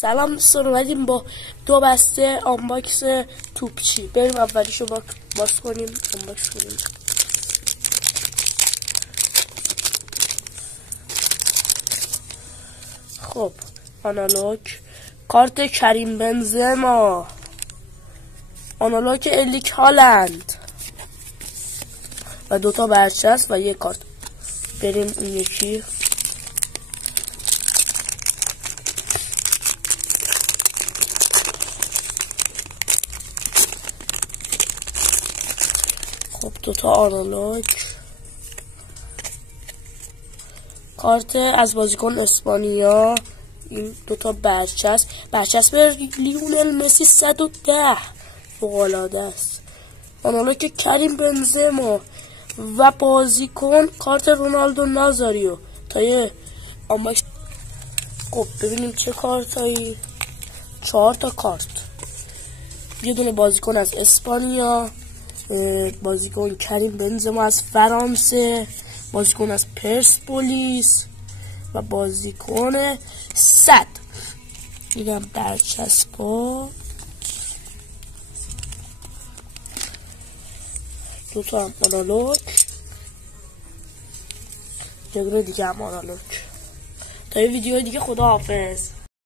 سلام دوستان، اومدیم با دو بسته آنباکس توپچی. بریم اولیشو باز کنیم، آنباکس کنیم. خب آنالوگ کارت کریم بنزما، آنالوگ الیک هالند و دوتا برچسب و یک کارت. بریم اون یکی. خب دوتا آنالوگ، کارت از بازیکن اسپانیا، این دوتا برچسب لیونل مسی 110 فوق‌العاده است. آنالوگ کریم بنزما و بازیکن کارت رونالدو نازاریو تا یه آنباکس. خب ببینیم چه کارتایی. 4 تا کارت، یه دونه بازیکن از اسپانیا، بازیکن کریم بنزما از فرانسه، بازیکن از پرسپولیس و بازیکن 100. اینم برچسبا، دوتا هم آنالوگ، یه دونه دیگه هم آنالوگ. تا یه ویدیو دیگه، خدا حافظ.